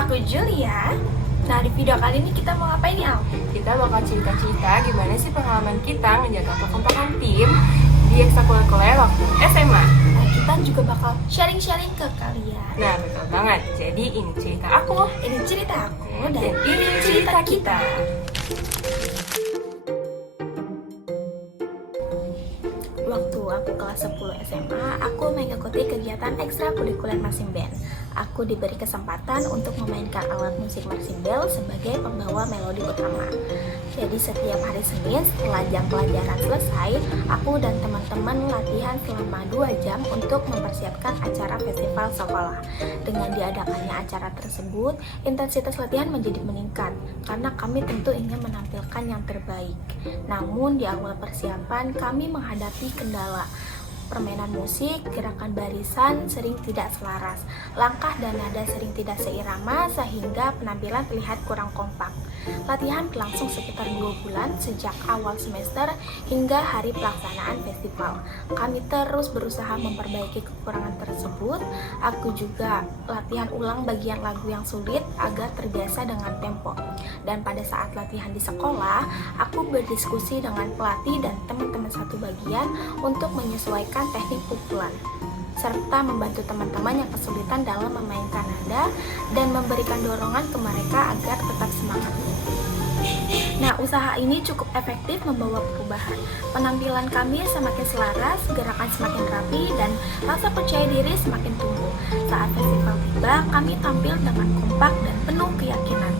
Aku Julia. Nah, di video kali ini kita mau ngapain nih, Al? Kita bakal cerita-cerita gimana sih pengalaman kita menjaga kekompakan tim di ekstrakurikuler waktu SMA. Nah, kita juga bakal sharing-sharing ke kalian. Nah, betul banget. Jadi ini cerita aku, Ini cerita aku dan dan ini cerita kita. Waktu aku kelas 10 SMA, aku mengikuti kegiatan ekstrakurikuler marching band. Aku diberi kesempatan untuk memainkan alat musik marching band sebagai pembawa melodi utama. Jadi setiap hari Senin setelah jam pelajaran selesai, aku dan teman-teman latihan selama 2 jam untuk mempersiapkan acara festival sekolah. Dengan diadakannya acara tersebut, intensitas latihan menjadi meningkat karena kami tentu ingin menampilkan yang terbaik. Namun di awal persiapan kami menghadapi kendala. Permainan musik, gerakan barisan sering tidak selaras, langkah dan nada sering tidak seirama sehingga penampilan terlihat kurang kompak. Latihan berlangsung sekitar 2 bulan sejak awal semester hingga hari pelaksanaan festival. Kami terus berusaha memperbaiki kekurangan tersebut. Aku juga latihan ulang bagian lagu yang sulit agar terbiasa dengan tempo. Dan pada saat latihan di sekolah, aku berdiskusi dengan pelatih dan teman-teman satu bagian untuk menyesuaikan teknik pukulan, serta membantu teman-teman yang kesulitan dalam memainkan nada dan memberikan dorongan ke mereka agar tetap semangat. Nah, usaha ini cukup efektif membawa perubahan. Penampilan kami semakin selaras, gerakan semakin rapi, dan rasa percaya diri semakin tumbuh. Saat festival tiba, kami tampil dengan kompak dan penuh keyakinan.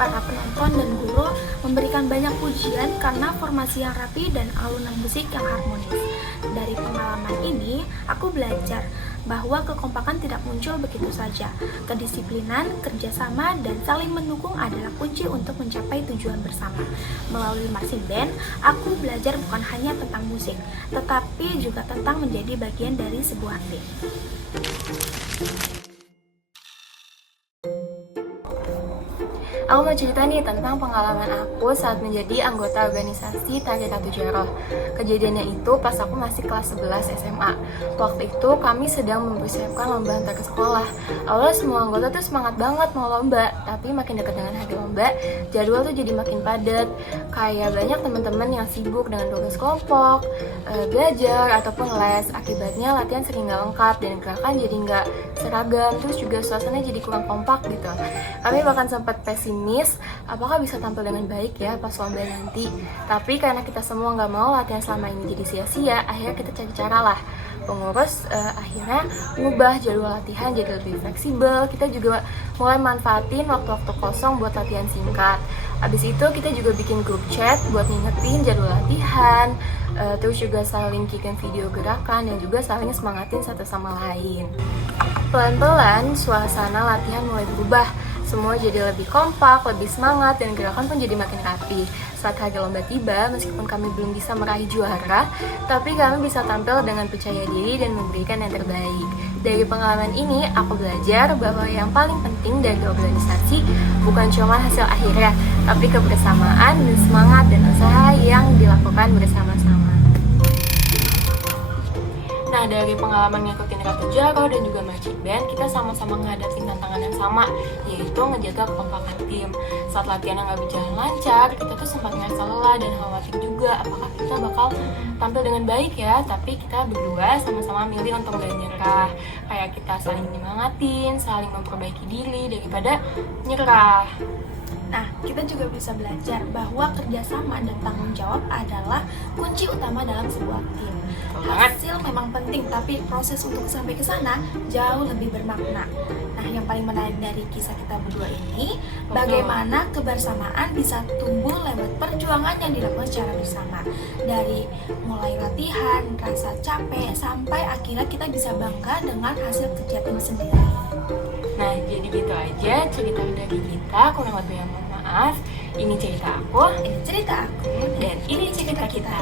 Para penonton dan guru memberikan banyak pujian karena formasi yang rapi dan alunan musik yang harmonis. Dari pengalaman ini, aku belajar bahwa kekompakan tidak muncul begitu saja. Kedisiplinan, kerjasama, dan saling mendukung adalah kunci untuk mencapai tujuan bersama. Melalui marching band, aku belajar bukan hanya tentang musik, tetapi juga tentang menjadi bagian dari sebuah tim. Aku mau cerita nih tentang pengalaman aku saat menjadi anggota organisasi Tari Ratu Jaroh. Kejadiannya itu pas aku masih kelas 11 SMA. Waktu itu kami sedang mempersiapkan lomba antar ke sekolah. Awalnya semua anggota tuh semangat banget mau lomba, tapi makin dekat dengan hari lomba, jadwal tuh jadi makin padat. Kayak banyak teman-teman yang sibuk dengan tugas kelompok, belajar, ataupun les. Akibatnya latihan sering nggak lengkap dan gerakan jadi nggak seragam, terus juga suasana jadi kurang kompak gitu. Kami bahkan sempat pesimis apakah bisa tampil dengan baik ya pas lomba nanti. Tapi karena kita semua nggak mau latihan selama ini jadi sia-sia, akhirnya kita cari cara lah. Pengurus akhirnya mengubah jadwal latihan jadi lebih fleksibel. Kita juga mulai manfaatin waktu-waktu kosong buat latihan singkat. Habis itu kita juga bikin grup chat buat ngingetin jadwal latihan, terus juga saling kirim video gerakan dan juga saling semangatin satu sama lain. Pelan-pelan suasana latihan mulai berubah. Semua jadi lebih kompak, lebih semangat, dan gerakan pun jadi makin rapi. Saat hari lomba tiba, meskipun kami belum bisa meraih juara, tapi kami bisa tampil dengan percaya diri dan memberikan yang terbaik. Dari pengalaman ini, aku belajar bahwa yang paling penting dari organisasi bukan cuma hasil akhirnya, tapi kebersamaan dan semangat dan usaha yang dilakukan bersama-sama. Nah, dari pengalaman ngikutin Ratu Jaroh dan juga marching band, kita sama-sama menghadapi tantangan yang sama, yaitu menjaga kekompakan tim. Saat latihan yang nggak berjalan lancar, kita tuh sempat ngerasa lelah dan khawatir juga apakah kita bakal tampil dengan baik ya. Tapi kita berdua sama-sama milih untuk gak nyerah. Kayak kita saling menyemangatin, saling memperbaiki diri daripada nyerah. Nah, kita juga bisa belajar bahwa kerjasama dan tanggung jawab adalah kunci utama dalam sebuah tim. Hasil memang penting, tapi proses untuk sampai ke sana jauh lebih bermakna. Nah, yang paling menarik dari kisah kita berdua ini, bagaimana kebersamaan bisa tumbuh lewat perjuangan yang dilakukan secara bersama. Dari mulai latihan, rasa capek, sampai akhirnya kita bisa bangga dengan hasil kerja tim sendiri. Nah, jadi gitu aja cerita dari kita, kurang lebih mohon maaf. Ini cerita aku, Ini cerita aku, dan ini cerita kita.